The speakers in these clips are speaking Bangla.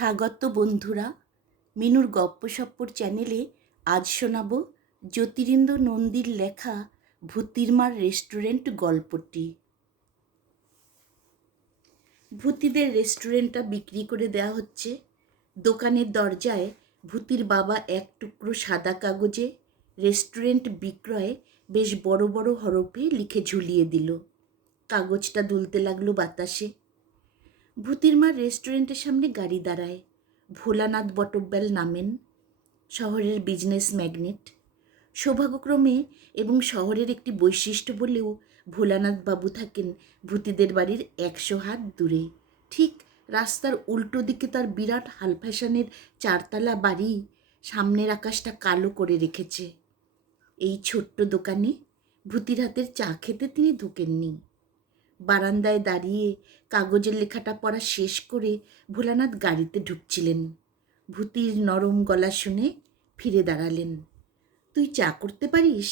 স্বাগত বন্ধুরা, মিনুর গপ্পসপ্পর চ্যানেলে আজ শোনাব জ্যোতিরিন্দ্র নন্দীর লেখা ভূতির মার রেস্টুরেন্ট গল্পটি। ভূতিদের রেস্টুরেন্টটা বিক্রি করে দেওয়া হচ্ছে। দোকানের দরজায় ভূতির বাবা এক টুকরো সাদা কাগজে রেস্টুরেন্ট বিক্রয় বেশ বড় বড় হরফে লিখে ঝুলিয়ে দিল। কাগজটা দুলতে লাগলো বাতাসে। ভূতির মার রেস্টুরেন্টের সামনে গাড়ি দাঁড়ায়। ভোলানাথ বটব্যাল নামেন, শহরের বিজনেস ম্যাগনেট। সৌভাগ্যক্রমে এবং শহরের একটি বৈশিষ্ট্য বলেও ভোলানাথ বাবু থাকেন ভূতিদের বাড়ির 100 হাত দূরে। ঠিক রাস্তার উল্টো দিকে তার বিরাট হাল ফ্যাশনের 4তলা বাড়ি সামনের আকাশটা কালো করে রেখেছে। এই ছোট্ট দোকানে ভূতির হাতের চা খেতে তিনি ঢোকেননি। বারান্দায় দাঁড়িয়ে কাগজের লেখাটা পড়া শেষ করে ভোলানাথ গাড়িতে ঢুকছিলেন। ভূতির নরম গলা শুনে ফিরে দাঁড়ালেন। তুই চা করতে পারিস?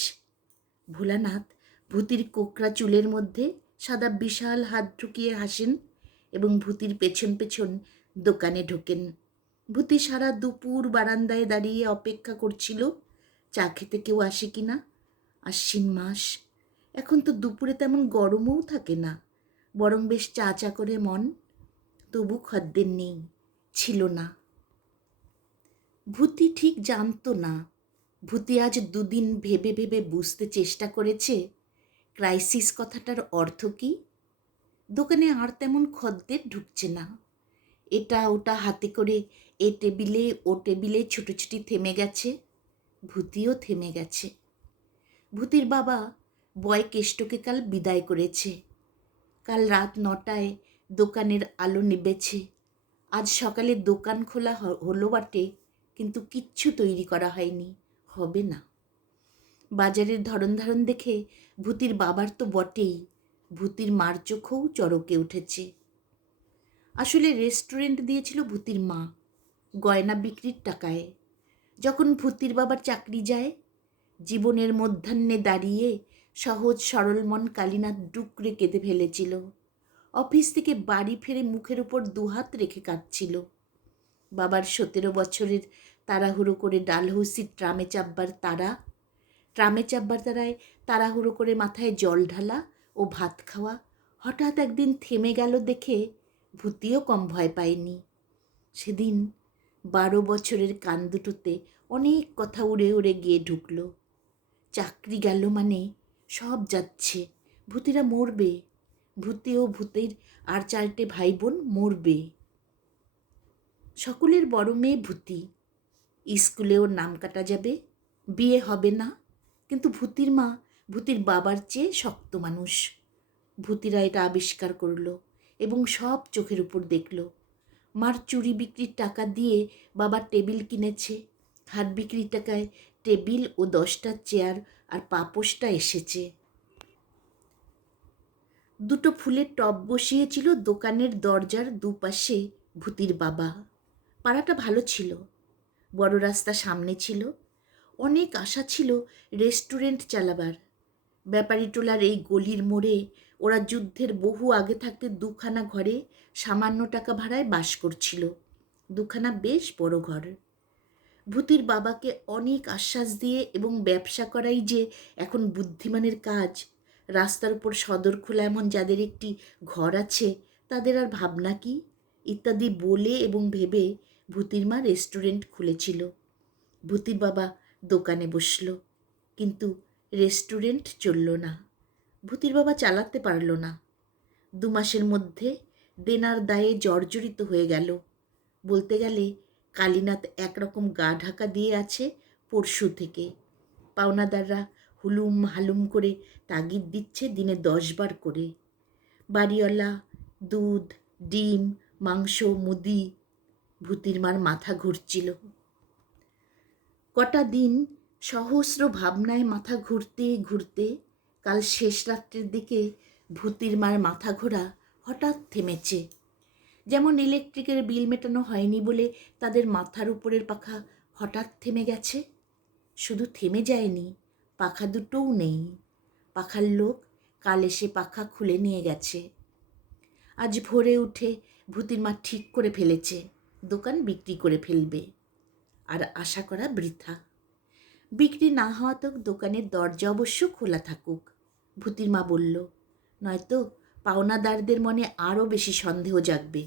ভোলানাথ ভূতির কোকড়া চুলের মধ্যে সাদা বিশাল হাত ঢুকিয়ে হাসেন এবং ভূতির পেছন পেছন দোকানে ঢোকেন। ভূতি সারা দুপুর বারান্দায় দাঁড়িয়ে অপেক্ষা করছিল চা খেতে কেউ আসে কিনা। আশ্বিন মাস, এখন তো দুপুরে তেমন গরমও থাকে না, বরং বেশ চা চা করে মন। তবু খদ্দের নেই, ছিল না। ভূতি ঠিক জানতো না। ভূতি আজ দুদিন ভেবে ভেবে বুঝতে চেষ্টা করেছে ক্রাইসিস কথাটার অর্থ কী। দোকানে আর তেমন খদ্দের ঢুকছে না। এটা ওটা হাতে করে এ টেবিলে ও টেবিলে ছুটোছুটি থেমে গেছে। ভূতিও থেমে গেছে। ভূতির বাবা বয় কেষ্টকে কাল বিদায় করেছে। কাল রাত 9টায় দোকানের আলো নিবেছে। আজ সকালে দোকান খোলা হলো বটে, কিন্তু কিচ্ছু তৈরি করা হয়নি, হবে না। বাজারের ধরন ধারণ দেখে ভূতির বাবার তো বটেই, ভূতির মার চোখেও চড়কে উঠেছে। আসলে রেস্টুরেন্ট দিয়েছিল ভূতির মা, গয়না বিক্রির টাকায়। যখন ভূতির বাবার চাকরি যায়, জীবনের মধ্যাহ্নে দাঁড়িয়ে সহজ সরল মন কালীনাথ ডুকরে কেঁদে ফেলেছিল। অফিস থেকে বাড়ি ফিরে মুখের উপর দুহাত রেখে কাঁদছিল। বাবার 17 বছরের তাড়াহুড়ো করে ডালহৌসির ট্রামে চাপবার তারায় তাড়াহুড়ো করে মাথায় জল ঢালা ও ভাত খাওয়া হঠাৎ একদিন থেমে গেল দেখে ভূতিও কম ভয় পায়নি। সেদিন 12 বছরের কান দুটোতে অনেক কথা উড়ে উড়ে গিয়ে ঢুকল। চাকরি গেল মানে সব যাচ্ছে, ভূতিরা মরবে, ভূতি ও ভূতের আর 4টে ভাই বোন মরবে। সকলের বড় মেয়ে ভূতি, স্কুলে ওর নাম কাটা যাবে, বিয়ে হবে না। কিন্তু ভূতির মা ভূতির বাবার চেয়ে শক্ত মানুষ। ভূতিরা এটা আবিষ্কার করলো এবং সব চোখের উপর দেখল। মার চুরি বিক্রির টাকা দিয়ে বাবার টেবিল কিনেছে। হাট বিক্রির টাকায় টেবিল ও 10টা চেয়ার আর পাপোশটা এসেছে। দুটো ফুলের টব বসিয়েছিল দোকানের দরজার দুপাশে ভূতির বাবা। পাড়াটা ভালো ছিল, বড় রাস্তা সামনে ছিল। অনেক আশা ছিল রেস্টুরেন্ট চালাবার। ব্যাপারী টোলার এই গলির মোড়ে ওরা যুদ্ধের বহু আগে থাকতে 2খানা ঘরে সামান্য টাকা ভাড়ায় বাস করছিল। 2খানা বেশ বড় ঘর। ভূতির বাবাকে অনেক আশ্বাস দিয়ে এবং ব্যবসা করাই যে এখন বুদ্ধিমানের কাজ, রাস্তার উপর সদর খোলা এমন যাদের একটি ঘর আছে তাদের আর ভাবনা কি, ইত্যাদি বলে এবং ভেবে ভূতির মা রেস্টুরেন্ট খুলেছিল। ভূতির বাবা দোকানে বসল, কিন্তু রেস্টুরেন্ট চলল না। ভূতির বাবা চালাতে পারল না। 2 মাসের মধ্যে দেনার দায়ে জর্জরিত হয়ে গেল। বলতে গেলে কালীনাথ একরকম গা ঢাকা দিয়ে আছে পরশু থেকে। পাওনাদাররা হুলুম হালুম করে তাগিদ দিচ্ছে দিনে 10 বার করে। বাড়িওয়ালা দুধ, ডিম, মাংস, মুদি। ভূতির মার মাথা ঘুরছিল। কটা দিন সহস্র ভাবনায় মাথা ঘুরতে ঘুরতে কাল শেষ রাত্রের দিকে ভূতির মার মাথা ঘোরা হঠাৎ থেমেছে। যেমন ইলেকট্রিকের বিল মেটানো হয়নি বলে তাদের মাথার উপরের পাখা হঠাৎ থেমে গেছে। শুধু থেমে যায়নি, পাখা দুটোও নেই। পাখার লোক কাল এসে পাখা খুলে নিয়ে গেছে। আজ ভোরে উঠে ভূতির মা ঠিক করে ফেলেছে দোকান বিক্রি করে ফেলবে, আর আশা করা বৃথা। বিক্রি না হওয়া তো দোকানের দরজা অবশ্য খোলা থাকুক, ভূতির মা বলল, নয়তো পাওনাদারদের মনে আরও বেশি সন্দেহ জাগবে।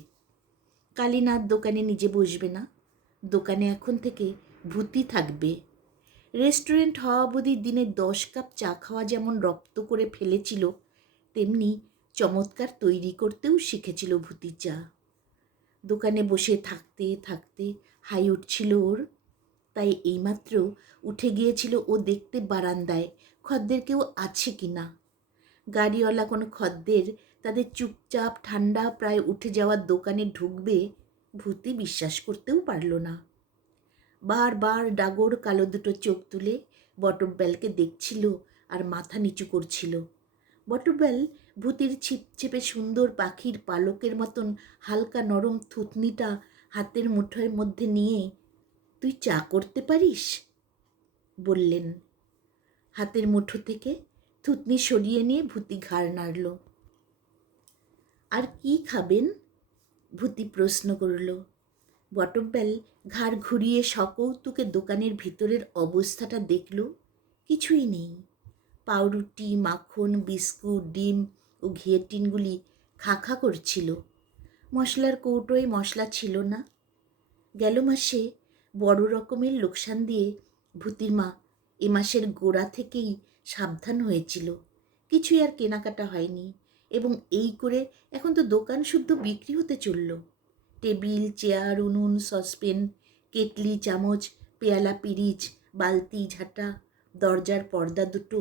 কালীনাথ দোকানে নিজে বসবে না, দোকানে এখন থেকে ভূতি থাকবে। রেস্টুরেন্ট হওয়া অবধি দিনে 10 কাপ চা খাওয়া যেমন রপ্ত করে ফেলেছিল, তেমনি চমৎকার তৈরি করতেও শিখেছিল ভূতি চা। দোকানে বসে থাকতে থাকতে হাই উঠছিল ওর, তাই এইমাত্র উঠে গিয়েছিল ও দেখতে বারান্দায় খদ্দের কেউ আছে কি না। গাড়িওয়ালা কোনো খদ্দের তাদের চুপচাপ ঠান্ডা প্রায় উঠে যাওয়ার দোকানে ঢুকবে ভূতি বিশ্বাস করতেও পারল না। বারবার ডাগর কালো দুটো চোখ তুলে বটব্যালকে দেখছিল আর মাথা নিচু করছিল। বটব্যাল ভূতির ছিপছিপে সুন্দর পাখির পালকের মতন হালকা নরম থুতনিটা হাতের মুঠোর মধ্যে নিয়ে, তুই চা করতে পারিস বললেন। হাতের মুঠো থেকে থুতনি সরিয়ে নিয়ে ভূতি ঘাড় নাড়ল। আর কি খাবেন? ভূতি প্রশ্ন করল। বটব্যাল ঘাড় ঘুরিয়ে সকৌতুকে দোকানের ভিতরের অবস্থাটা দেখল। কিছুই নেই। পাউরুটি, মাখন, বিস্কুট, ডিম ও ঘিয়ের টিনগুলি খা খা করছিল। মশলার কৌটোয় মশলা ছিল না। গেল মাসে বড় রকমের লোকসান দিয়ে ভূতির মা এ মাসের গোড়া থেকেই সাবধান হয়েছিল। কিছুই আর কেনাকাটা হয়নি, এবং এই করে এখন তো দোকান শুদ্ধ বিক্রি হতে চলল। টেবিল, চেয়ার, উনুন, সসপেন, কেটলি, চামচ, পেয়ালা, পিরিচ, বালতি, ঝাঁটা, দরজার পর্দা দুটো,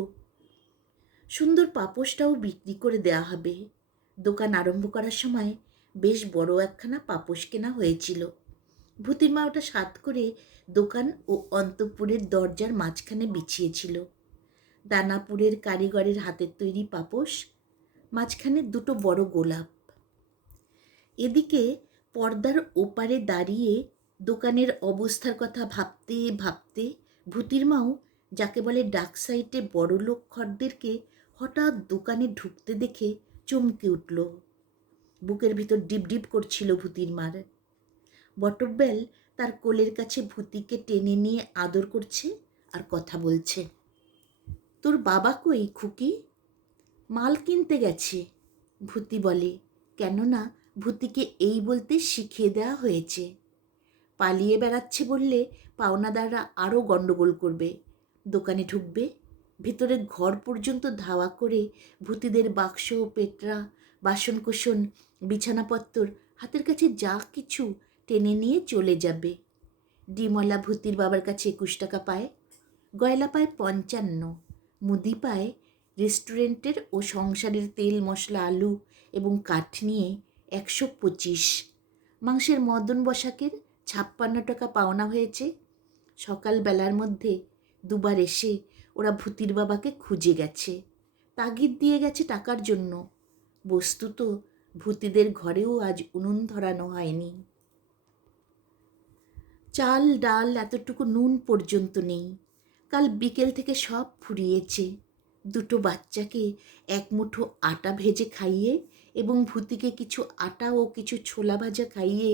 সুন্দর পাপোশটাও বিক্রি করে দেয়া হবে। দোকান আরম্ভ করার সময় বেশ বড় একখানা পাপোশ কেনা হয়েছিল। ভূতির মা ওটা সাত করে দোকান ও অন্তঃপুরের দরজার মাঝখানে বিছিয়েছিল। দানাপুরের কারিগরের হাতের তৈরি পাপোশ, মাঝখানে দুটো বড় গোলাপ। এদিকে পর্দার ওপারে দাঁড়িয়ে দোকানের অবস্থার কথা ভাবতে ভাবতে ভূতির মাও, যাকে বলে ডাক সাইটে বড়লোক খদ্দেরকে হঠাৎ দোকানে ঢুকতে দেখে চমকে উঠল। বুকের ভিতর ডিপ ডিপ করছিল ভূতির মার। বটব্যাল তার কোলের কাছে ভূতিকে টেনে নিয়ে আদর করছে আর কথা বলছে। তোর বাবা কই খুকি? মাল কিনতে গেছে, ভূতি বলে, কেননা ভূতিকে এই বলতে শিখিয়ে দেওয়া হয়েছে। পালিয়ে বেড়াচ্ছে বললে পাওনাদাররা আরও গণ্ডগোল করবে, দোকানে ঢুকবে, ভিতরে ঘর পর্যন্ত ধাওয়া করে ভূতিদের বাক্স, পেটরা, বাসনকোসন, বিছানাপত্তর, হাতের কাছে যা কিছু টেনে নিয়ে চলে যাবে। ডিমওয়ালা ভূতির বাবার কাছে 21 টাকা পায়, গয়লা পায় 55, মুদি পায় রেস্টুরেন্টের ও সংসারের তেল, মশলা, আলু এবং কাঠ নিয়ে 125। মাংসের মদন বসাকের 56 টাকা পাওনা হয়েছে। সকালবেলার মধ্যে দুবার এসে ওরা ভূতির বাবাকে খুঁজে গেছে, তাগিদ দিয়ে গেছে টাকার জন্য। বস্তুত ভূতিদের ঘরেও আজ উনুন ধরানো হয়নি। চাল, ডাল, এতটুকু নুন পর্যন্ত নেই। কাল বিকেল থেকে সব ফুরিয়েছে। দুটো বাচ্চাকে এক মুঠো আটা ভেজে খাইয়ে এবং ভূতিকে কিছু আটা ও কিছু ছোলা ভাজা খাইয়ে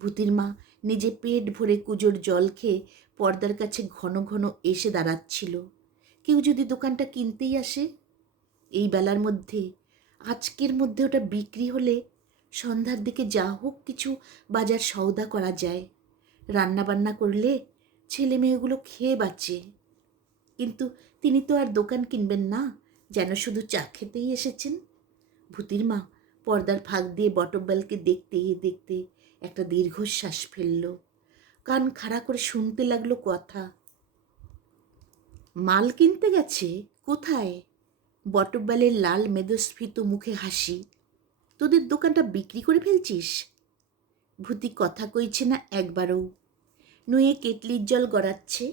ভূতির মা নিজে পেট ভরে কুজোর জল খেয়ে পর্দার কাছে ঘন ঘন এসে দাঁড়াচ্ছিল। কেউ যদি দোকানটা কিনতেই আসে, এই বেলার মধ্যে, আজকের মধ্যে ওটা বিক্রি হলে সন্ধ্যার দিকে যা হোক কিছু বাজার সওদা করা যায়। রান্না বান্না করলে ছেলে মেয়েগুলো খেয়ে বাঁচে। কিন্তু তিনি তো আর দোকান কিনবেন না, যেন শুধু চা খেতেই এসেছেন। ভূতির মা পর্দার ফাঁক দিয়ে বটব্যালকে দেখতে দেখতে একটা দীর্ঘশ্বাস ফেলল। কান খাড়া করে শুনতে লাগলো কথা। মাল কিনতে গেছে? কোথায়? বটব্যালের লাল মেদস্ফীত মুখে হাসি। তোদের দোকানটা বিক্রি করে ফেলছিস? ভূতি কথা কইছে না একবারও, নুয়ে কেটলির জল গড়াচ্ছে।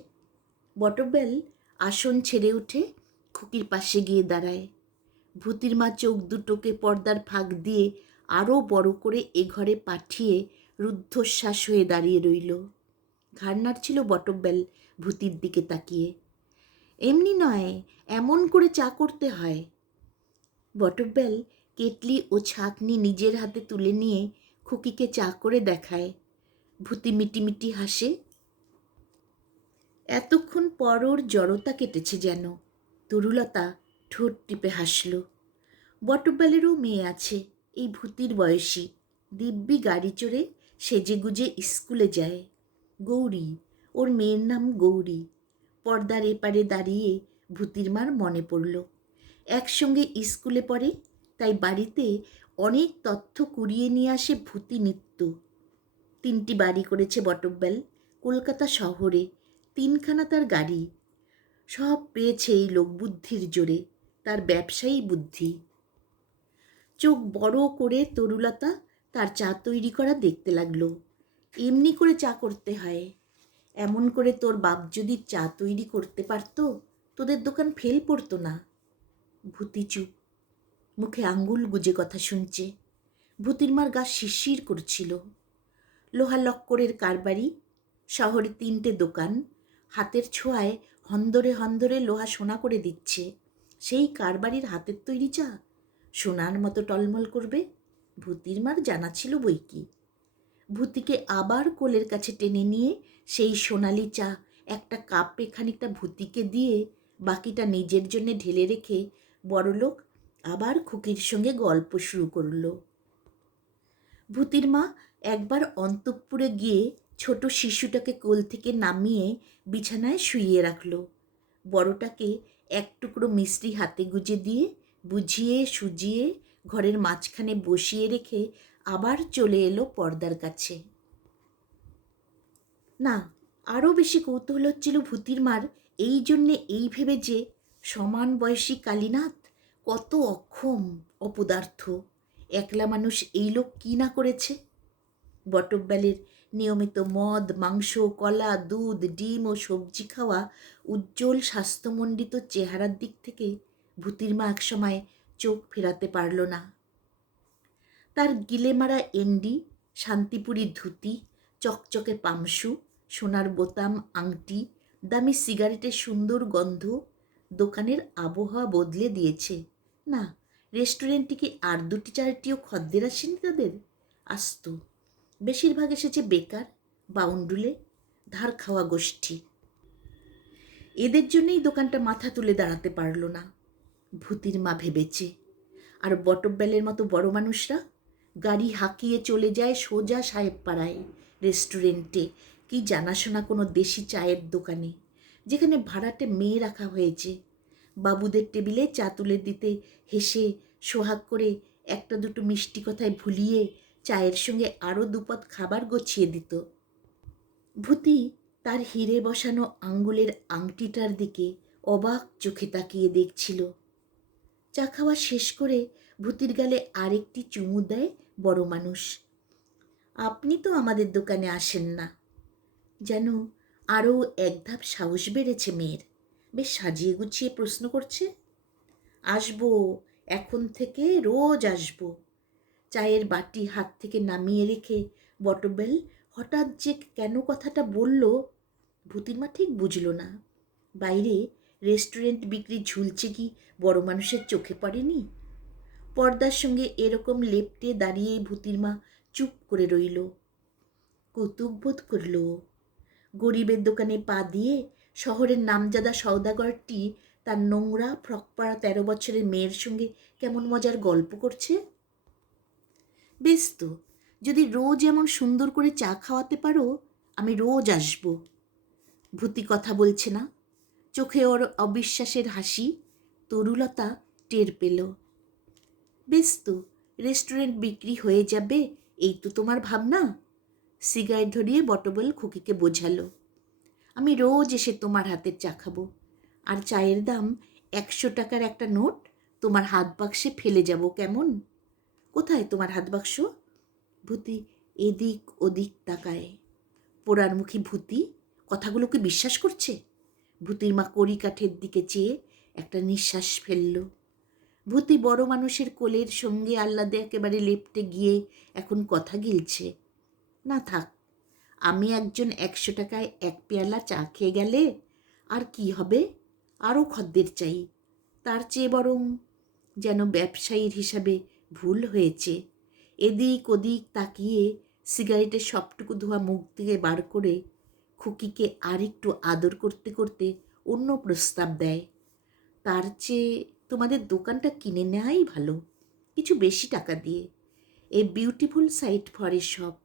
বটব্যাল আসন ছেড়ে উঠে খুকির পাশে গিয়ে দাঁড়ায়। ভূতির মা চোখ দুটোকে পর্দার ফাঁক দিয়ে আরও বড় করে এ ঘরে পাঠিয়ে রুদ্ধশ্বাস হয়ে দাঁড়িয়ে রইল। ঘাড় নাড়ছিল বটব্যাল ভূতির দিকে তাকিয়ে। এমনি নয়, এমন করে চা করতে হয়। বটব্যাল কেটলি ও ছাঁকনি নিজের হাতে তুলে নিয়ে খুকিকে চা করে দেখায়। ভূতি মিটিমিটি হাসে। এতক্ষণ পর ওর জড়তা কেটেছে যেন। তরুলতা ঠোঁট টিপে হাসল। বটব্যালেরও মেয়ে আছে, এই ভূতির বয়সী, দিব্যি গাড়ি চড়ে সেজেগুজে স্কুলে যায়। গৌরী, ওর মেয়ের নাম গৌরী। পর্দার এপারে দাঁড়িয়ে ভূতির মার মনে পড়ল। একসঙ্গে স্কুলে পড়ে, তাই বাড়িতে অনেক তথ্য কুড়িয়ে নিয়ে আসে ভূতি নিত্য। 3টি বাড়ি করেছে বটব্যাল কলকাতা শহরে, 3খানা তার গাড়ি। সব পেয়েছে এই লোক বুদ্ধির জোরে, তার ব্যবসায়ী বুদ্ধি। চোখ বড় করে তরুলতা তার চা তৈরি করা দেখতে লাগলো। এমনি করে চা করতে হয়, এমন করে তোর বাপ যদি চা তৈরি করতে পারতো, তোদের দোকান ফেল পড়তো না। ভূতি চুপ, মুখে আঙ্গুল গুজে কথা শুনছে। ভূতির মার গা শিরশির করছিল। লোহা লক্করের কারবারি, শহরে 3টে দোকান, হাতের ছোঁয়ায় হন্দরে হন্দরে লোহা সোনা করে দিচ্ছে। সেই কারবারির হাতের তৈরি চা সোনার মতো টলমল করবে, ভূতির মার জানা ছিল বই কি। ভূতিকে আবার কোলের কাছে টেনে নিয়ে সেই সোনালি চা একটা কাপে খানিকটা ভূতিকে দিয়ে বাকিটা নিজের জন্যে ঢেলে রেখে বড়লোক আবার খুকির সঙ্গে গল্প শুরু করল। ভূতির মা একবার অন্তঃপুরে গিয়ে ছোট শিশুটাকে কোল থেকে নামিয়ে বিছানায় শুইয়ে রাখল। বড়টাকে এক টুকরো মিষ্টি হাতে গুজে দিয়ে বুঝিয়ে সুজিয়ে ঘরের মাঝখানে বসিয়ে রেখে আবার চলে এলো পর্দার কাছে। না, আরও বেশি কৌতূহল হচ্ছিল ভূতির মার এই জন্যে, এই ভেবে যে সমান বয়সী কালীনাথ কত অক্ষম অপদার্থ, একলা মানুষ এই লোক কী না করেছে। বটব্যালের নিয়মিত মদ, মাংস, কলা, দুধ, ডিম ও সবজি খাওয়া উজ্জ্বল স্বাস্থ্যমণ্ডিত চেহারার দিক থেকে ভূতির মা একসময় চোখ ফেরাতে পারল না। তার গিলেমারা এন্ডি, শান্তিপুরি ধুতি, চকচকে পামসু, সোনার বোতাম আংটি, দামি সিগারেটের সুন্দর গন্ধ দোকানের আবহাওয়া বদলে দিয়েছে। না, রেস্টুরেন্টে কি আর 2-4টিও খদ্দের আসেনি তাদের? আসত, বেশিরভাগ এসেছে বেকার, বাউন্ডুলে, ধার খাওয়া গোষ্ঠী। এদের জন্যই দোকানটা মাথা তুলে দাঁড়াতে পারল না, ভূতির মা ভেবেছে। আর বটব্যালের মতো বড় মানুষরা গাড়ি হাঁকিয়ে চলে যায় সোজা সাহেবপাড়ায় রেস্টুরেন্টে, কি জানাশোনা কোনো দেশি চায়ের দোকানে, যেখানে ভাড়াটে মেয়ে রাখা হয়েছে। বাবুদের টেবিলে চা তুলে দিতে হেসে সোহাগ করে 1-2 মিষ্টি কথায় ভুলিয়ে চায়ের সঙ্গে আরও 2 পদ খাবার গছিয়ে দিত। ভূতি তার হিরে বসানো আঙ্গুলের আংটিটার দিকে অবাক চোখে তাকিয়ে দেখছিল। চা খাওয়া শেষ করে ভূতির গালে আরেকটি চুমু দেয় বড় মানুষ। আপনি তো আমাদের দোকানে আসেন না। যেন আরও 1 ধাপ সাহস বেড়েছে মেয়ের। বেশ সাজিয়ে গুছিয়ে প্রশ্ন করছে। আসবো, এখন থেকে রোজ আসবো। চায়ের বাটি হাত থেকে নামিয়ে রেখে বটব্যাল হঠাৎ যে কেন কথাটা বলল ভূতির মা ঠিক বুঝল না। বাইরে রেস্টুরেন্ট বিক্রি ঝুলছে কি বড় মানুষের চোখে পড়েনি? পর্দার সঙ্গে এরকম লেপ্টে দাঁড়িয়ে ভূতির মা চুপ করে রইল। কৌতুক বোধ করল। গরিবের দোকানে পা দিয়ে শহরের নামজাদা সওদাগরটি তার নোংরা ফ্রকপরা 13 বছরের মেয়ের সঙ্গে কেমন মজার গল্প করছে। বেশ তো, যদি রোজ এমন সুন্দর করে চা খাওয়াতে পারো, আমি রোজ আসব। ভূতি কথা বলছে না, চোখে ওর অবিশ্বাসের হাসি। তরুলতা টের পেল। বেশ তো, রেস্টুরেন্ট বিক্রি হয়ে যাবে, এই তো তোমার ভাবনা। সিগারেট ধরিয়ে বটব্যাল খুকিকে বোঝালো। আমি রোজ এসে তোমার হাতের চা খাবো, আর চায়ের দাম 100 টাকার একটা নোট তোমার হাত বাক্সে ফেলে যাব, কেমন? কোথায় তোমার হাত বাক্স? ভূতি এদিক ওদিক তাকায়। পোড়ারমুখী ভূতি কথাগুলোকে বিশ্বাস করছে। ভূতির মা কড়ি কাঠের দিকে চেয়ে একটা নিঃশ্বাস ফেলল। ভূতি বড় মানুষের কোলের সঙ্গে আহ্লাদে একেবারে লেপ্টে গিয়ে এখন কথা গিলছে। না থাক, আমি একজন 100 টাকায় 1 পেয়ালা চা খেয়ে গেলে আর কি হবে? আরও খদ্দের চাই। তার চেয়ে বরং যেন ব্যবসায়ীর হিসাবে ভুল হয়েছে। এদিক ওদিক তাকিয়ে সিগারেটের সবটুকু ধোয়া মুখ থেকে বার করে খুকিকে আর একটু আদর করতে করতে অন্য প্রস্তাব দেয়, তার চেয়ে তোমাদের দোকানটা কিনে নেওয়াই ভালো, কিছু বেশি টাকা দিয়ে। এ beautiful site for a shop.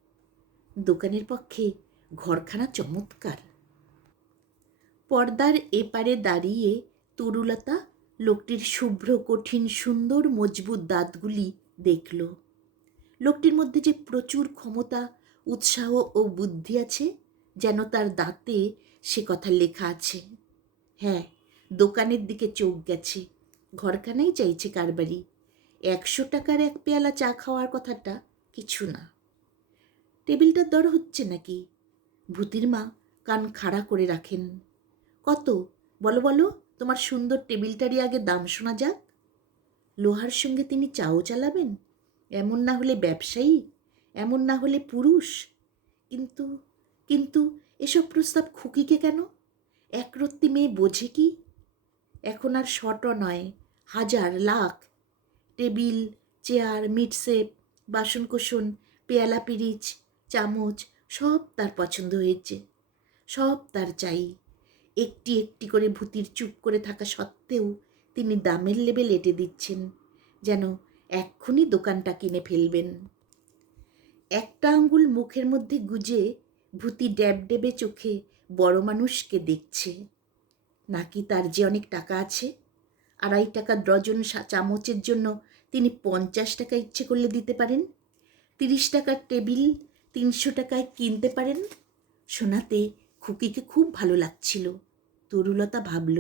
দোকানের পক্ষে ঘরখানা চমৎকার। পর্দার এপারে দাঁড়িয়ে তরুলতা লোকটির শুভ্র কঠিন সুন্দর মজবুত দাঁতগুলি দেখল। লোকটির মধ্যে যে প্রচুর ক্ষমতা, উৎসাহ ও বুদ্ধি আছে, যেন তার দাঁতে সে কথা লেখা আছে। হ্যাঁ, দোকানের দিকে চোখ গেছে, ঘরখানাই চাইছে কারবারি। 100 টাকার এক পেয়ালা চা খাওয়ার কথাটা কিছু না। টেবিলটার দর হচ্ছে নাকি? ভূতির মা কান খাড়া করে রাখেন। কত? বলো বলো, তোমার সুন্দর টেবিলটারই আগে দাম শোনা যাক। লোহার সঙ্গে তিনি চাও চালাবেন? এমন না হলে ব্যবসায়ী, এমন না হলে পুরুষ। কিন্তু কিন্তু এসব প্রস্তাব খুকিকে কেন? একরত্তি মেয়ে বোঝে কি? এখন আর শটও নয়, হাজার লাখ। টেবিল, চেয়ার, মিটসেপ, বাসনকোসন, পেয়ালা পিরিচ, চামচ সব তার পছন্দ হয়েছে, সব তার চাই। একটি একটি করে ভূতির চুপ করে থাকা সত্ত্বেও তিনি দামের লেবেল এঁটে দিচ্ছেন, যেন এক্ষুনি দোকানটা কিনে ফেলবেন। একটা আঙ্গুল মুখের মধ্যে গুজে ভূতি ড্যাব ডেবে চোখে বড় মানুষকে দেখছে। নাকি তার যে অনেক টাকা আছে, 2.5 টাকা ডজন চামচের জন্য তিনি 50 টাকা ইচ্ছে করলে দিতে পারেন, 30 টাকার টেবিল 300 টাকায় কিনতে পারেন। শোনাতে খুকিকে খুব ভালো লাগছিল, তরুলতা ভাবল,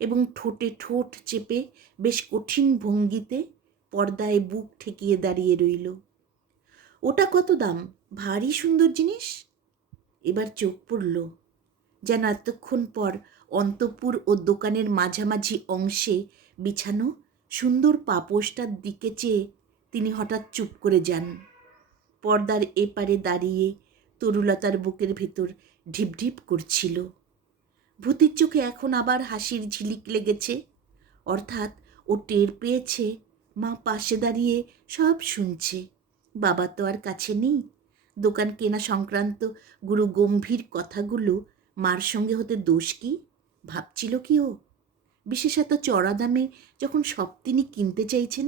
এবং ঠোঁটে ঠোঁট চেপে বেশ কঠিন ভঙ্গিতে পর্দায় বুক ঠেকিয়ে দাঁড়িয়ে রইল। ওটা কত দাম? ভারী সুন্দর জিনিস। এবার চোখ পড়ল, যেন এতক্ষণ পর অন্তঃপুর ও দোকানের মাঝামাঝি অংশে বিছানো সুন্দর পাপোশটার দিকে চেয়ে তিনি হঠাৎ চুপ করে যান। পর্দার এপারে দাঁড়িয়ে তরুলতার বুকের ভেতর ঢিপঢিপ করছিল। ভূতির চোখে এখন আবার হাসির ঝিলিক লেগেছে, অর্থাৎ ও টের পেয়েছে মা পাশে দাঁড়িয়ে সব শুনছে। বাবা তো আর কাছে নেই। দোকান কেনা সংক্রান্ত গুরু গম্ভীর কথাগুলো মার সঙ্গে হতে দোষ কি? ভাবছিল কি ও? বিশেষত চড়া দামে যখন সব তিনি কিনতে চাইছেন।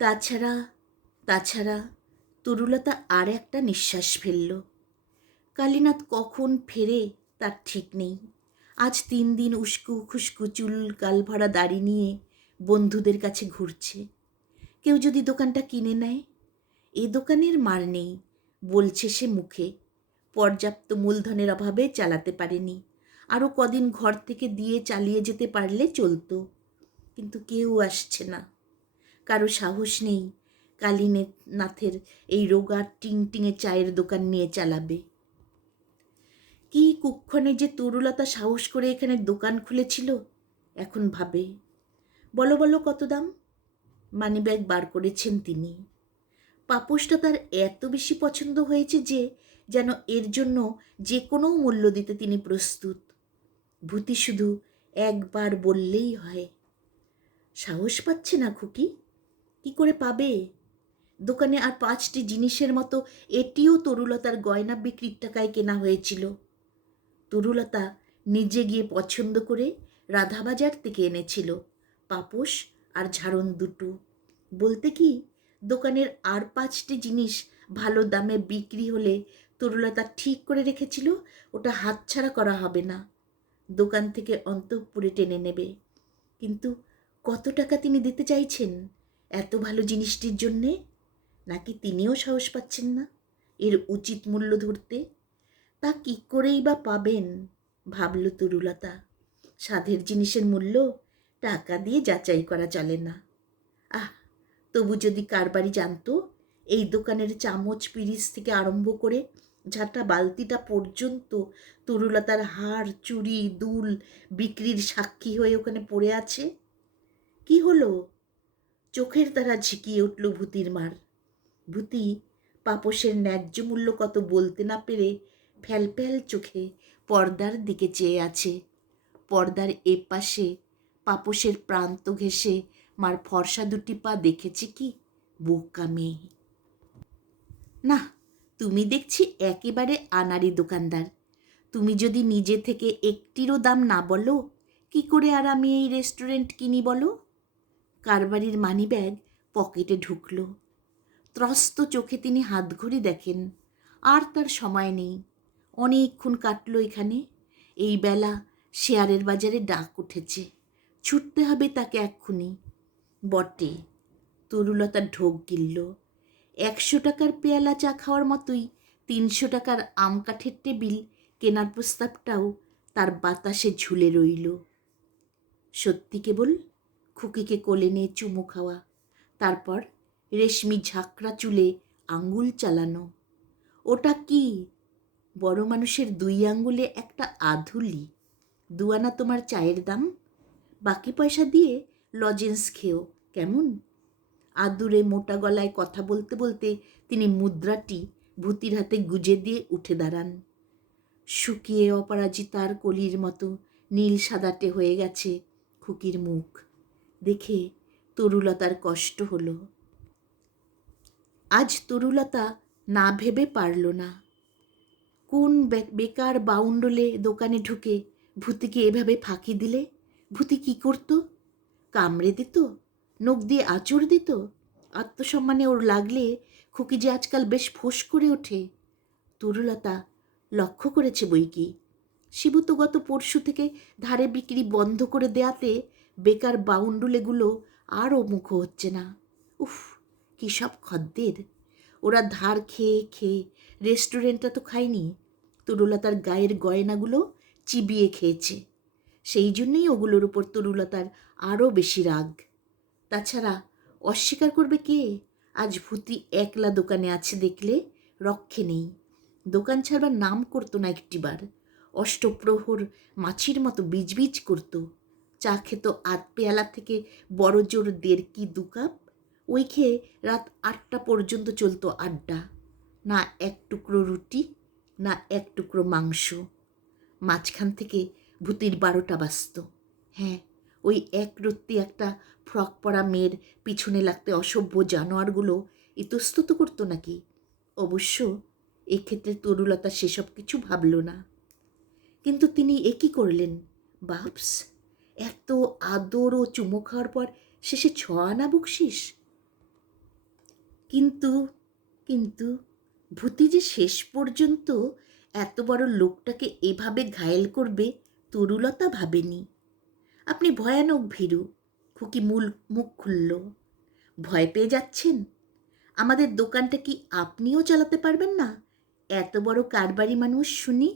তাছাড়া তাছাড়া তরুলতা আর একটা নিঃশ্বাস ফেলল। কালীনাথ কখন ফেরে তার ঠিক নেই। আজ 3 দিন উস্কু খুস্কু চুল গালভরা দাড়ি নিয়ে বন্ধুদের কাছে ঘুরছে। কেউ যদি দোকানটা কিনে নেয়? এ দোকানের মার নেই, বলছে সে মুখে। পর্যাপ্ত মূলধনের অভাবে চালাতে পারেনি, আরও কদিন ঘর থেকে দিয়ে চালিয়ে যেতে পারলে চলতো। কিন্তু কেউ আসছে না, কারো সাহস নেই কালীনাথের এই রোগা টিংটিঙে চায়ের দোকান নিয়ে চালাবে। কি কুক্ষণে যে তরুলতা সাহস করে এখানে দোকান খুলেছিল এখন ভাবে। বলো বলো, কত দাম? মানিব্যাগ বার করেছেন তিনি। পাপোশটা তার এত বেশি পছন্দ হয়েছে যে যেন এর জন্য যে কোনো মূল্য দিতে তিনি প্রস্তুত। ভূতি শুধু একবার বললেই হয়। সাহস পাচ্ছে না খুকি? কি করে পাবে? দোকানে আর 5টি জিনিসের মতো এটিও তরুলতার গয়না বিক্রির টাকায় কেনা হয়েছিল। তরুলতা নিজে গিয়ে পছন্দ করে রাধাবাজার থেকে এনেছিল পাপোশ আর ঝাড়ন দুটো। বলতে কি, দোকানের আর 5টি জিনিস ভালো দামে বিক্রি হলে তরুলতা ঠিক করে রেখেছিল ওটা হাতছাড়া করা হবে না, দোকান থেকে অন্তঃপুরে টেনে নেবে। কিন্তু কত টাকা তিনি দিতে চাইছেন এত ভালো জিনিসটির জন্যে? নাকি তিনিও সাহস পাচ্ছেন না এর উচিত মূল্য ধরতে? তা কি করেই বা পাবেন, ভাবল তরুলতা। সাধের জিনিসের মূল্য টাকা দিয়ে যাচাই করা চলে না। আহ, তবু যদি কারবারি জানতো, এই দোকানের চামচ পিরিচ থেকে আরম্ভ করে ঝাঁটা বালতিটা পর্যন্ত তরুলতার হার চুড়ি দুল বিক্রির সাক্ষী হয়ে ওখানে পড়ে আছে। কি হলো? চোখের তারা ঝিকিয়ে উঠল ভূতির মার। ভূতি পাপোশের ন্যায্য মূল্য কত বলতে না পেরে ফ্যালফ্যাল চোখে পর্দার দিকে চেয়ে আছে। পর্দার এপাশে পাপোশের প্রান্ত ঘেঁষে মার ফর্সা দুটি পা দেখেছে কি বোকা মেয়ে। না, তুমি দেখছি একেবারে আনাড়ি দোকানদার। তুমি যদি নিজে থেকে একটিরও দাম না বলো, কি করে আর আমি এই রেস্টুরেন্ট কিনি বলো? কারবারির মানিব্যাগ পকেটে ঢুকল। ত্রস্ত চোখে তিনি হাতঘড়ি দেখেন। আর তার সময় নেই। অনেকক্ষণ কাটল এখানে। এই বেলা শেয়ারের বাজারে ডাক উঠেছে, ছুটতে হবে তাকে এক্ষুনি। বটে, তরুলতার ঢোক গিলল। 100 টাকার পেয়ালা চা খাওয়ার মতোই 300 টাকার আম কাঠের টেবিল কেনার প্রস্তাবটাও তার বাতাসে ঝুলে রইল। সত্যি কেবল খুকিকে কোলে নিয়ে চুমু খাওয়া, তারপর রেশমি ঝাঁকড়া চুলে আঙ্গুল চালানো। ওটা কি? বড় মানুষের 2 আঙ্গুলে একটা আধুলি। 2 আনা তোমার চায়ের দাম, বাকি পয়সা দিয়ে লজেন্স খেও, কেমন? আদুরে মোটা গলায় কথা বলতে বলতে তিনি মুদ্রাটি ভূতির হাতে গুজে দিয়ে উঠে দাঁড়ান। শুকিয়ে অপরাজিতার কলির মতো নীল সাদাটে হয়ে গেছে খুকির মুখ। দেখে তরুলতার কষ্ট হলো। আজ তরুলতা না ভেবে পারল না। কোন বেকার বাউন্ডলে দোকানে ঢুকে ভূতিকে এভাবে ফাঁকি দিলে? ভূতি কি করত? কামড়ে দিত? নখ দিয়ে আঁচড় দিত? আত্মসম্মানে ওর লাগলে খুকি যে আজকাল বেশ ফোঁস করে ওঠে। তরুলতা লক্ষ্য করেছে বই কি। শিবু তো গত পরশু থেকে ধারে বিক্রি বন্ধ করে দেয়াতে বেকার বাউন্ডুলেগুলো আরও মুখ হচ্ছে না। উফ, কী সব খদ্দের! ওরা ধার খেয়ে খেয়ে রেস্টুরেন্টটা তো খায়নি, তরুলতার গায়ের গয়নাগুলো চিবিয়ে খেয়েছে। সেই জন্যই ওগুলোর উপর তরুলতার আরও বেশি রাগ। তাছাড়া অস্বীকার করবে কে? আজ ভূতি একলা দোকানে আছে দেখলে রক্ষে নেই। দোকান ছাড়বার নাম করতো না একটিবার। অষ্টপ্রহর মাছির মতো বিজবিজ করত। চা খেত আধ পেয়ালা থেকে বড় জোর 1.5 কি 2 কাপ। ওই খেয়ে রাত 8টা পর্যন্ত চলতো আড্ডা। না এক টুকরো রুটি, না এক টুকরো মাংস। মাঝখান থেকে ভূতির 12টা বাজত। হ্যাঁ, ওই এক রত্তি একটা ফ্রক পরা মেয়ের পিছনে লাগতে অসভ্য জানোয়ারগুলো ইতস্তত করতো নাকি? অবশ্য এক্ষেত্রে তরুলতা সেসব কিছু ভাবল না। কিন্তু তিনি এ কী করলেন? বাপস, এত আদর ও চুমো খাওয়ার পর শেষে 6 আনা বকশিস। কিন্তু কিন্তু ভূতি যে শেষ পর্যন্ত এত বড় লোকটাকে এভাবে ঘায়েল করবে তরুলতা ভাবেনি। আপনি ভয়ানক ভীরু। খুকি মুখ খুলল। ভয় পেয়ে যাচ্ছেন? আমাদের দোকানটা কি আপনিও চালাতে পারবেন না? এত বড় কারবারি মানুষ শুনি।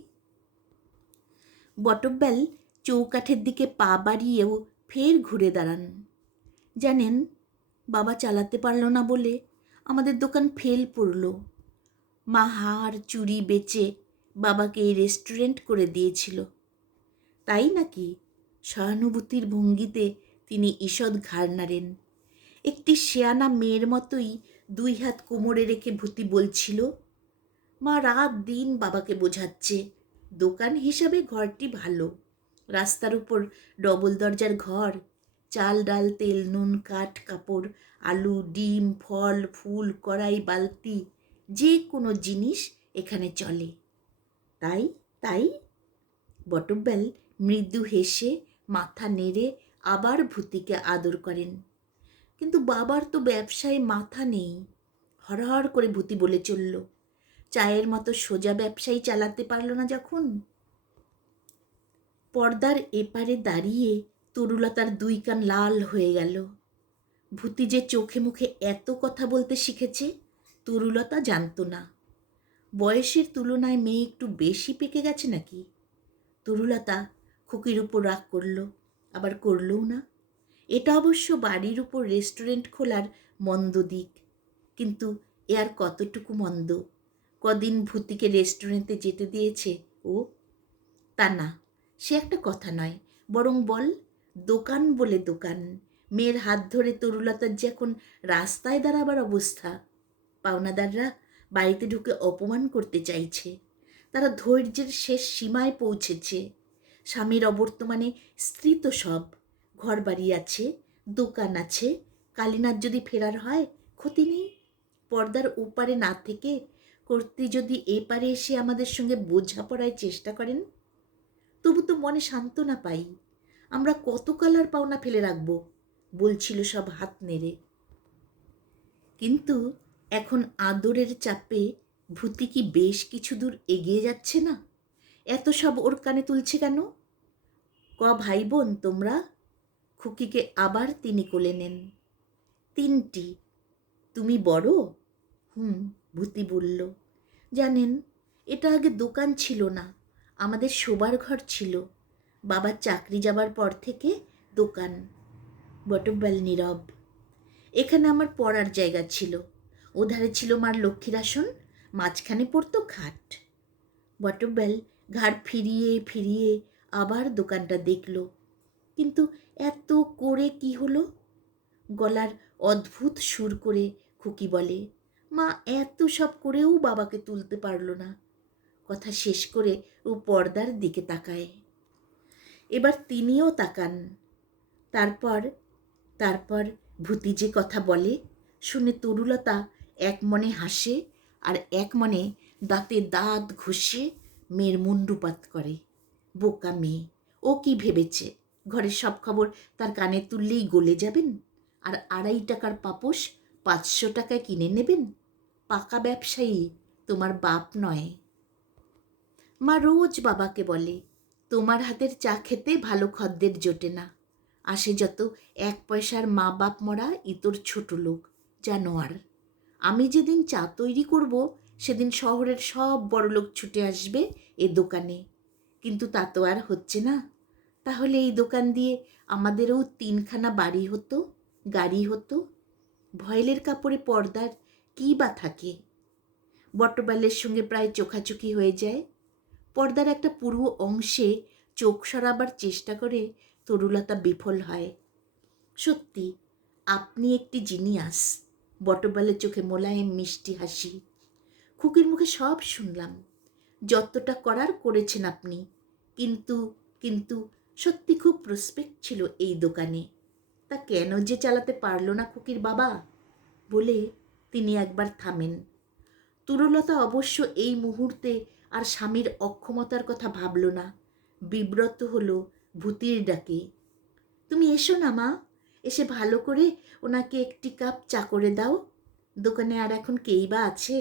বটব্যাল চৌকাঠের দিকে পা বাড়িয়েও ফের ঘুরে দাঁড়ান। জানেন, বাবা চালাতে পারল না বলে আমাদের দোকান ফেল পড়ল। মা হাড় চুড়ি বেচে বাবাকে এই রেস্টুরেন্ট করে দিয়েছিল। তাই নাকি? সহানুভূতির ভঙ্গিতে তিনি ঈষৎ ঘাড় নাড়েন। একটি শেয়ানা মেয়ের মতোই 2 হাত কোমরে রেখে ভূতি বলছিল, মা রাত দিন বাবাকে বোঝাচ্ছে দোকান হিসাবে ঘরটি ভালো। রাস্তার উপর ডবল দরজার ঘর, চাল ডাল তেল নুন কাঠ কাপড় আলু ডিম ফল ফুল কড়াই বালতি যে কোনো জিনিস এখানে চলে। তাই তাই বটব্যাল মৃদু হেসে মাথা নেড়ে আবার ভূতিকে আদর করেন। কিন্তু বাবার তো ব্যবসায় মাথা নেই। হরহর করে ভূতি বলে চলল, চায়ের মতো সোজা ব্যবসায়ী চালাতে পারল না যখন। পর্দার এপারে দাঁড়িয়ে তরুলতার 2 কান লাল হয়ে গেল। ভূতি যে চোখে মুখে এত কথা বলতে শিখেছে তরুলতা জানত না। বয়সের তুলনায় মেয়ে একটু বেশি পেকে গেছে নাকি? তরুলতা খুকির উপর রাগ করল, আবার করলও না। এটা অবশ্য বাড়ির উপর রেস্টুরেন্ট খোলার মন্দ দিক, কিন্তু এ আর কতটুকু মন্দ? কদিন ভূতিকে রেস্টুরেন্টে যেতে দিয়েছে ও? তা না, সে একটা কথা নয়, বরং বল দোকান বলে দোকান। মেয়ের হাত ধরে তরুলতার যে এখন রাস্তায় দাঁড়াবার অবস্থা। পাওনাদাররা বাড়িতে ঢুকে অপমান করতে চাইছে। তারা ধৈর্যের শেষ সীমায় পৌঁছেছে। স্বামীর অবর্তমানে স্ত্রী তো সব, ঘর বাড়ি আছে, দোকান আছে। কালীনাথ যদি ফেরার হয় ক্ষতি নেই। পর্দার ওপারে না থেকে করতে যদি এপারে এসে আমাদের সঙ্গে বোঝাপড়ায় চেষ্টা করেন, তবু তো মনে সান্ত্বনা পাই। আমরা কতকাল আর পাওনা ফেলে রাখব, বলছিল সব হাত নেড়ে। কিন্তু এখন আদরের চাপে ভূতি কি বেশ কিছু দূর এগিয়ে যাচ্ছে না? এত সব ওর কানে তুলছে কেন? ভাই বোন তোমরা? খুকিকে আবার তিনি কোলে নেন। 3টি। তুমি বড়? ভূতি বলল। জানেন, এটা আগে দোকান ছিল না, আমাদের শোবার ঘর ছিল। বাবার চাকরি যাবার পর থেকে দোকান। বটব্যাল নীরব। এখানে আমার পড়ার জায়গা ছিল, ওধারে ছিল মার লক্ষ্মীর আসন, মাঝখানে পড়তো খাট। বটব্যাল ঘাড় ফিরিয়ে ফিরিয়ে আবার দোকানটা দেখল। কিন্তু এত করে কি হলো? গলার অদ্ভুত সুর করে খুকি বলে, মা এত সব করেও বাবাকে তুলতে পারল না। কথা শেষ করে ও পর্দার দিকে তাকায়। এবার তিনিও তাকান। তারপর তারপর ভূতি যে কথা বলে শুনে তরুলতা এক মনে হাসে আর এক মনে দাঁতে দাঁত ঘষে মেয়ের মুণ্ডুপাত করে। বোকা মেয়ে, ও কি ভেবেছে ঘরের সব খবর তার কানে তুললেই গলে যাবেন, আর 2.5 টাকার পাপোশ 500 টাকায় কিনে নেবেন? পাকা ব্যবসায়ী তোমার বাপ নয়। মা রোজ বাবাকে বলে, তোমার হাতের চা খেতে ভালো খদ্দের জোটে না, আসে যত 1 পয়সার মা বাপ মরা ইতর ছোট লোক, জানোয়ার। আমি যেদিন চা তৈরি করব সেদিন শহরের সব বড়লোক ছুটে আসবে এ দোকানে। কিন্তু তা তো আর হচ্ছে না। তাহলে এই দোকান দিয়ে আমাদেরও 3খানা বাড়ি হতো, গাড়ি হতো। ভয়েলের কাপড়ে পর্দার কী বা থাকে? বটবেলের সঙ্গে প্রায় চোখাচোখি হয়ে যায়। পর্দার একটা পুরো অংশে চোখ সরাবার চেষ্টা করে তরুলতা বিফল হয়। সত্যি আপনি একটি জিনিয়াস। বটবেলের চোখে মোলায়েম মিষ্টি হাসি। খুকির মুখে সব শুনলাম, যতটা করার করেছেন আপনি। কিন্তু কিন্তু সত্যি খুব প্রসপেক্ট ছিল এই দোকানে। তা কেন যে চালাতে পারল না খুকির বাবা? বলে তিনি একবার থামেন। তরুলতা অবশ্য এই মুহূর্তে আর স্বামীর অক্ষমতার কথা ভাবল না। বিব্রত হলো ভূতির ডাকে। তুমি এসো না মা, এসে ভালো করে ওনাকে একটি কাপ চা করে দাও। দোকানে আর এখন কেই বা আছে?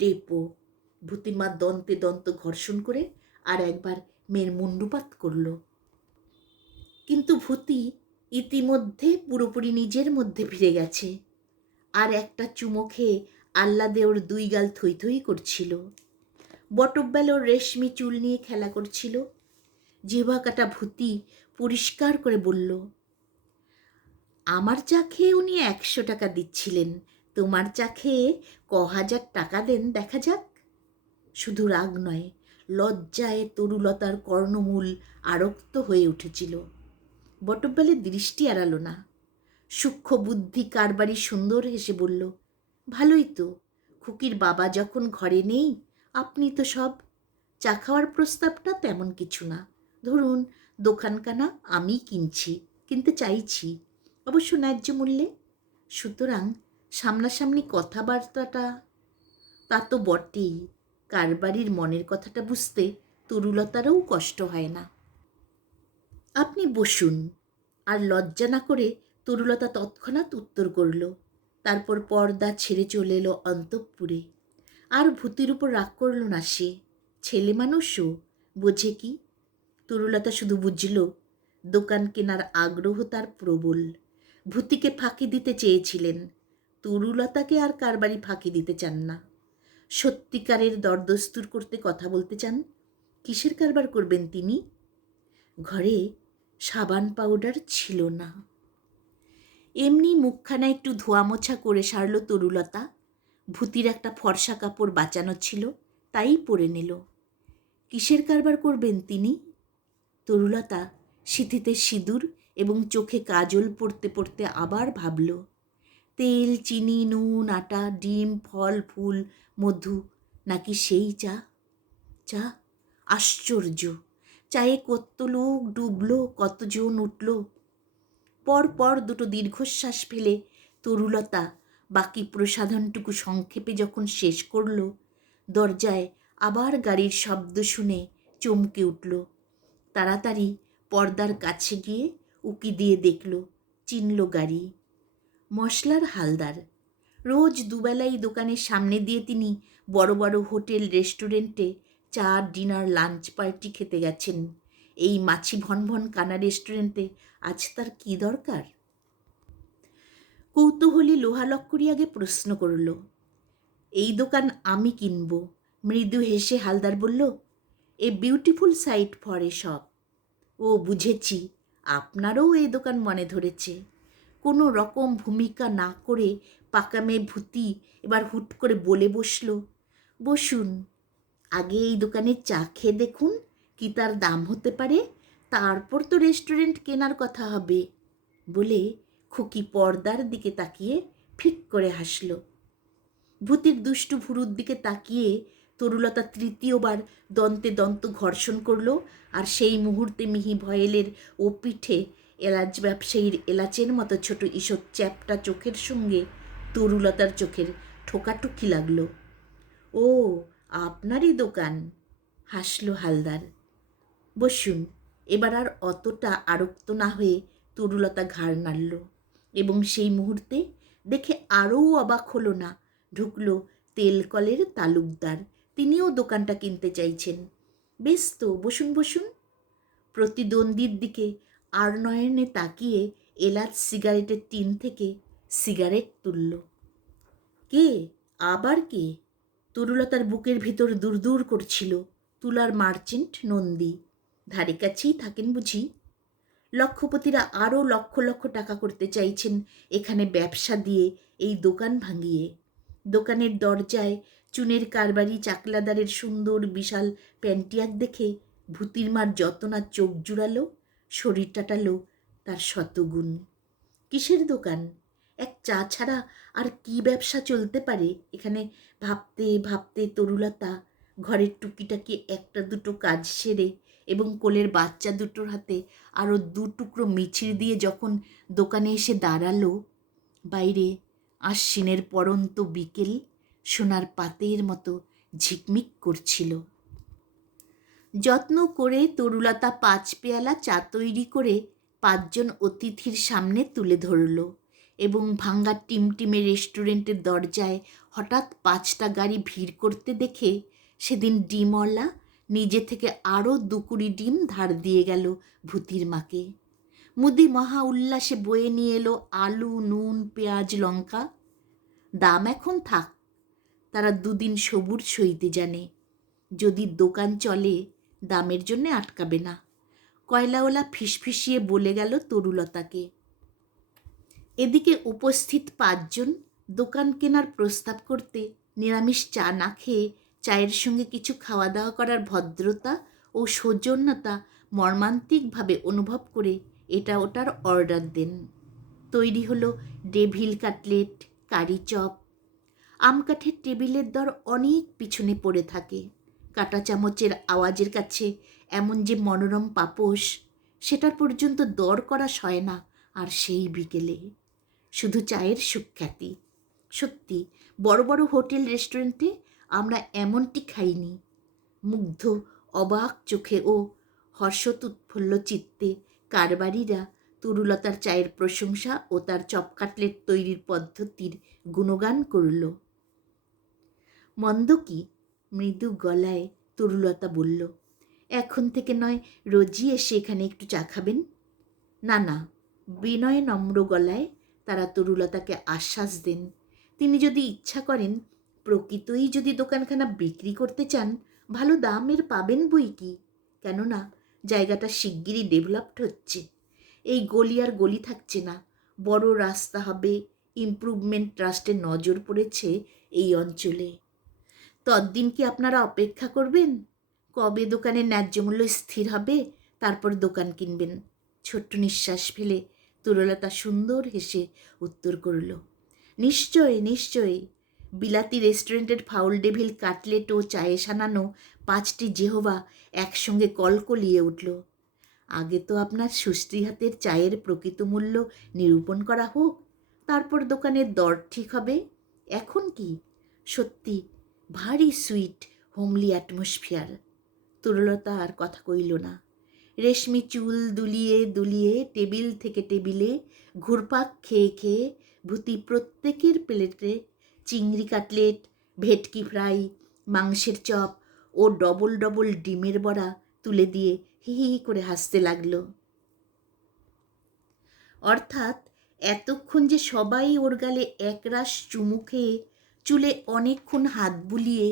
ডেপো। ভূতির মা দন্তে দন্ত ঘর্ষণ করে আর একবার মেয়ের মুণ্ডুপাত করল। কিন্তু ভূতি ইতিমধ্যে পুরোপুরি নিজের মধ্যে ফিরে গেছে। আর একটা চুমো খেয়ে আহ্লাদে ওর 2 গাল থই থই করছিল। বটব্যাল ওর রেশমি চুল নিয়ে খেলা করছিল। জিহ্বা কাটা ভূতি পরিষ্কার করে বলল, আমার চা খেয়ে উনি 100 টাকা দিচ্ছিলেন, তোমার চা খেয়ে 1000 টাকা দেন দেখা যাক। শুধু রাগ নয়, লজ্জায় তরুলতার কর্ণমূল আরক্ত হয়ে উঠেছিল। বটব্যালের দৃষ্টি এড়ালো না। সূক্ষ্ম বুদ্ধি কারবারি সুন্দর হেসে বলল, ভালোই তো, খুকির বাবা যখন ঘরে নেই আপনি তো সব। চা খাওয়ার প্রস্তাবটা তেমন কিছু না। ধরুন দোকানখানা আমি কিনতে চাইছি, অবশ্য ন্যায্য মূল্যে। সুতরাং সামনাসামনি কথাবার্তাটা তা তো বটেই। কারবারির মনের কথাটা বুঝতে তরুলতারও কষ্ট হয় না। আপনি বসুন। আর লজ্জা না করে তরুলতা তৎক্ষণাৎ উত্তর করল। তারপর পর্দা ছেড়ে চলে এলো অন্তঃপুরে। আর ভূতির উপর রাগ করল না সে। ছেলে মানুষও বোঝে কি? তরুলতা শুধু বুঝল দোকান কেনার আগ্রহ তার প্রবল। ভূতিকে ফাঁকি দিতে চেয়েছিলেন, তরুলতাকে আর কারবারি ফাঁকি দিতে চান না। সত্যিকারের দরদস্তুর করতে কথা বলতে চান। কিসের কারবার করবেন তিনি? ঘরে সাবান পাউডার ছিল না। এমনি মুখখানা একটু ধোয়া মোছা করে সারল তরুলতা। ভূতির একটা ফর্সা কাপড় বাঁচানো ছিল, তাই পরে নিল। কিসের কারবার করবেন তিনি? তরুলতা সিঁথিতে সিঁদুর এবং চোখে কাজল পড়তে পড়তে আবার ভাবল। তেল, চিনি, নুন, আটা, ডিম, ফল, ফুল, মধু, নাকি সেই চা? চা? আশ্চর্য! চায়ে কত লোক ডুবলো, কতজন উঠল। পর 2টো দীর্ঘশ্বাস ফেলে তরুলতা বাকি প্রসাধনটুকু সংক্ষেপে যখন শেষ করল, দরজায় আবার গাড়ির শব্দ শুনে চমকে উঠল। তাড়াতাড়ি পর্দার কাছে গিয়ে উকি দিয়ে দেখল, চিনল গাড়ি। মশলার হালদার। রোজ দুবেলাই দোকানের সামনে দিয়ে তিনি বড় বড় হোটেল রেস্টুরেন্টে চা, ডিনার, লাঞ্চ পার্টি খেতে গেছেন। এই মাছি ভনভন কানা রেস্টুরেন্টে আজ তার কী দরকার? কৌতূহলী লোহালক্করি আগে প্রশ্ন করল, এই দোকান আমি কিনব। মৃদু হেসে হালদার বলল, a beautiful site for a shop. ও বুঝেছি, আপনারও এই দোকান মনে ধরেছে। কোনো রকম ভূমিকা না করে পাকা মেয়ে ভূতি এবার হুট করে বলে বসল, বসুন, আগে এই দোকানে চা খেয়ে দেখুন কি তার দাম হতে পারে, তারপর তো রেস্টুরেন্ট কেনার কথা হবে। বলে খুকি পর্দার দিকে তাকিয়ে ফিক করে হাসল। ভূতির দুষ্টু ভুরুর দিকে তাকিয়ে তরুলতা তৃতীয়বার দন্তে দন্ত ঘর্ষণ করল, আর সেই মুহূর্তে মিহি ভয়েলের ও পিঠে এলাচ ব্যবসায়ীর এলাচের মতো ছোট ঈষৎ চ্যাপটা চোখের সঙ্গে তরুলতার চোখের ঠোকাটুকি লাগলো। ও, আপনারই দোকান, হাসল হালদার। বসুন। এবার আর অতটা আরক্ত না হয়ে তরুলতা ঘাড় নাড়ল, এবং সেই মুহূর্তে দেখে আরও অবাক হলো না, ঢুকলো তেলকলের তালুকদার। তিনিও দোকানটা কিনতে চাইছেন। বেশ তো, বসুন বসুন। প্রতিদ্বন্দ্বীর দিকে আর নয়নে তাকিয়ে এলাচ সিগারেটের টিন থেকে সিগারেট তুলল। কে? আবার কে? তরুলতার বুকের ভিতর দূর দূর করছিল। তুলার মার্চেন্ট নন্দী। ধারে কাছেই থাকেন বুঝি? লক্ষপতিরা আরও লক্ষ লক্ষ টাকা করতে চাইছেন এখানে ব্যবসা দিয়ে, এই দোকান ভাঙিয়ে। দোকানের দরজায় চুনের কারবারি চাকলাদারের সুন্দর বিশাল প্যান্টিয়াক দেখে ভূতির মার যত না চোখ জুড়ালো, শরীর টাটালো তার শতগুণ। কিসের দোকান? এক চা ছাড়া আর কি ব্যবসা চলতে পারে এখানে? ভাবতে ভাবতে তরুলতা ঘরের টুকিটাকি একটা দুটো কাজ সেরে এবং কোলের বাচ্চা দুটোর হাতে আরও দু টুকরো মিছির দিয়ে যখন দোকানে এসে দাঁড়ালো, বাইরে আশ্বিনের পরন্ত বিকেল সোনার পাতের মতো ঝিকমিক করছিল। যত্ন করে তরুলতা 5 পেয়ালা চা তৈরি করে 5 জন অতিথির সামনে তুলে ধরল, এবং ভাঙ্গা টিমটিমে রেস্টুরেন্টের দরজায় হঠাৎ 5টা গাড়ি ভিড় করতে দেখে সেদিন ডিমওয়ালা নিজে থেকে আরও 2 কুড়ি ডিম ধার দিয়ে গেল ভূতির মাকে। মুদি মহা উল্লাসে বয়ে নিয়ে এলো আলু, নুন, পেঁয়াজ, লঙ্কা। দাম এখন থাক, তারা 2 দিন সবুর সইতে জানে। যদি দোকান চলে দামের জন্যে আটকাবে না। কয়লাওয়ালা ফিসফিসিয়ে বলে গেল তরুলতাকে। এদিকে উপস্থিত 5 জন দোকান কেনার প্রস্তাব করতে নিরামিষ চা না খেয়ে চায়ের সঙ্গে কিছু খাওয়া দাওয়া করার ভদ্রতা ও সৌজন্যতা মর্মান্তিকভাবে অনুভব করে এটা ওটার অর্ডার দেন। তৈরি হলো ডেভিল কাটলেট, কারি চপ। আমকাঠের টেবিলের দর অনেক পিছনে পড়ে থাকে। কাঁটা চামচের আওয়াজের কাছে এমন যে মনোরম পাপোশ, সেটার পর্যন্ত দর করা সয় না। আর সেই বিকেলে শুধু চায়ের সুখ্যাতি। সত্যি বড় বড় হোটেল রেস্টুরেন্টে আমরা এমনটি খাইনি। মুগ্ধ অবাক চোখে ও হর্ষোৎফুল্ল চিত্তে কারবারিরা তরুলতার চায়ের প্রশংসা ও তার চপ কাটলেট তৈরির পদ্ধতির গুণগান করল। মন্দ কি? মৃদু গলায় তরুলতা বলল, এখন থেকে নয় রোজই এসে এখানে একটু চা খাবেন? না না, বিনয় নম্র গলায় তারা তরুলতাকে আশ্বাস দেন, তিনি যদি ইচ্ছা করেন, প্রকৃতই যদি দোকানখানা বিক্রি করতে চান, ভালো দামের পাবেন বই কি। কেননা জায়গাটা শিগগিরই ডেভেলপড হচ্ছে। এই গলি আর গলি থাকছে না, বড় রাস্তা হবে। ইমপ্রুভমেন্ট ট্রাস্টের নজর পড়েছে এই অঞ্চলে। ততদিন কি আপনারা অপেক্ষা করবেন? কবে দোকানের ন্যায্য মূল্য স্থির হবে তারপর দোকান কিনবেন? ছোট্ট নিঃশ্বাস ফেলে তরুলতা সুন্দর হেসে উত্তর করল, নিশ্চয় নিশ্চয়। বিলাতি রেস্টুরেন্টের ফাউল ডেভিল কাটলেট ও চায়ে সানানো 5টি জেহোবা একসঙ্গে কলকলিয়ে উঠল। আগে তো আপনার সুশ্রী হাতের চায়ের প্রকৃত মূল্য নিরূপণ করা হোক, তারপর দোকানের দর ঠিক হবে। এখন কি? সত্যি ভারী সুইট হোমলি অ্যাটমসফিয়ার। তরুলতা আর কথা কইল না। রেশমি চুল দুলিয়ে দুলিয়ে টেবিল থেকে টেবিলে ঘুরপাক খেয়ে খেয়ে ভূতি প্রত্যেকের প্লেটে চিংড়ি কাটলেট, ভেটকি ফ্রাই, মাংসের চপ ও ডবল ডবল ডিমের বড়া তুলে দিয়ে হি হি করে হাসতে লাগলো। অর্থাৎ এতক্ষণ যে সবাই ওর গালে একরাশ চুমু খেয়ে চুলে অনেকক্ষণ হাত বুলিয়ে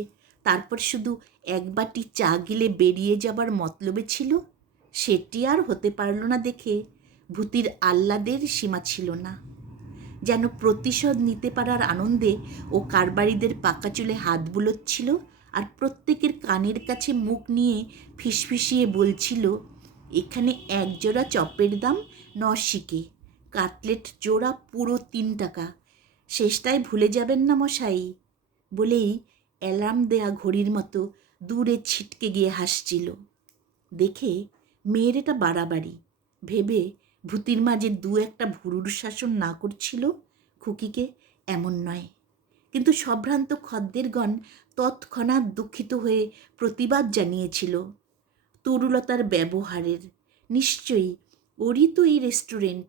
তারপর শুধু এক বাটি চা গিলে বেরিয়ে যাবার মতলবে ছিল, সেটি আর হতে পারল না দেখে ভূতির আহ্লাদের সীমা ছিল না। যেন প্রতিশোধ নিতে পারার আনন্দে ও কারবারিদের পাকা চুলে হাত বুলোচ্ছিল আর প্রত্যেকের কানের কাছে মুখ নিয়ে ফিসফিসিয়ে বলছিল, এখানে এক জোড়া চপের দাম 9 শিকে, কাটলেট জোড়া পুরো 3 টাকা, শেষটায় ভুলে যাবেন না মশাই। বলেই অ্যালার্ম দেয়া ঘড়ির মতো দূরে ছিটকে গিয়ে হাসছিল। দেখে মেয়ের এটা বাড়াবাড়ি ভেবে ভূতির মাঝে দু একটা ভুরুর শাসন না করছিল খুকিকে এমন নয়, কিন্তু সম্ভ্রান্ত খদ্দেরগণ তৎক্ষণাৎ দুঃখিত হয়ে প্রতিবাদ জানিয়েছিল তরুলতার ব্যবহারের। নিশ্চয়ই ওরই তো এই রেস্টুরেন্ট,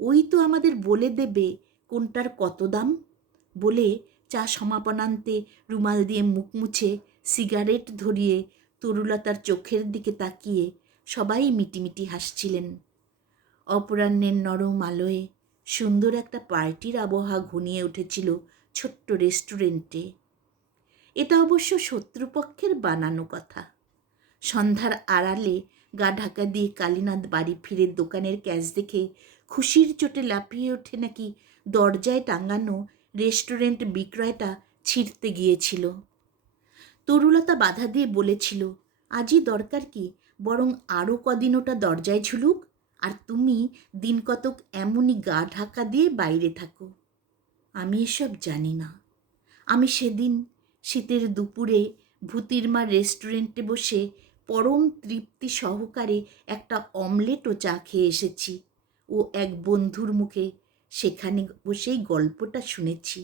ওই তো আমাদের বলে দেবে কোনটার কত দাম। বলে চা সমাপনান্তে রুমাল দিয়ে মুখ মুছে সিগারেট ধরিয়ে তরুলতার চোখের দিকে তাকিয়ে সবাই মিটিমিটি হাসছিলেন। অপরাহ্নের নরম আলোয় সুন্দর একটা পার্টির আবহাওয়া ঘনিয়ে উঠেছিল ছোট্ট রেস্টুরেন্টে। এটা অবশ্য শত্রুপক্ষের বানানো কথা। সন্ধ্যার আড়ালে গা ঢাকা দিয়ে কালীনাথ বাড়ি ফিরে দোকানের ক্যাশ দেখে খুশির চোটে লাফিয়ে ওঠে নাকি দরজায় টাঙানো রেস্টুরেন্ট বিক্রয়টা ছিঁড়তে গিয়েছিল। তরুলতা বাধা দিয়ে বলেছিল, আজই দরকার কি, বরং আরও কদিন ওটা দরজায় ঝুলুক, আর তুমি দিন কতক এমনই গা ঢাকা দিয়ে বাইরে থাকো। আমি এসব জানি না। আমি সেদিন শীতের দুপুরে ভূতির মা রেস্টুরেন্টে বসে পরম তৃপ্তি সহকারে একটা অমলেট ও চা খেয়ে এসেছি ও এক বন্ধুর মুখে সেখানে বসেই গল্পটা শুনেছি।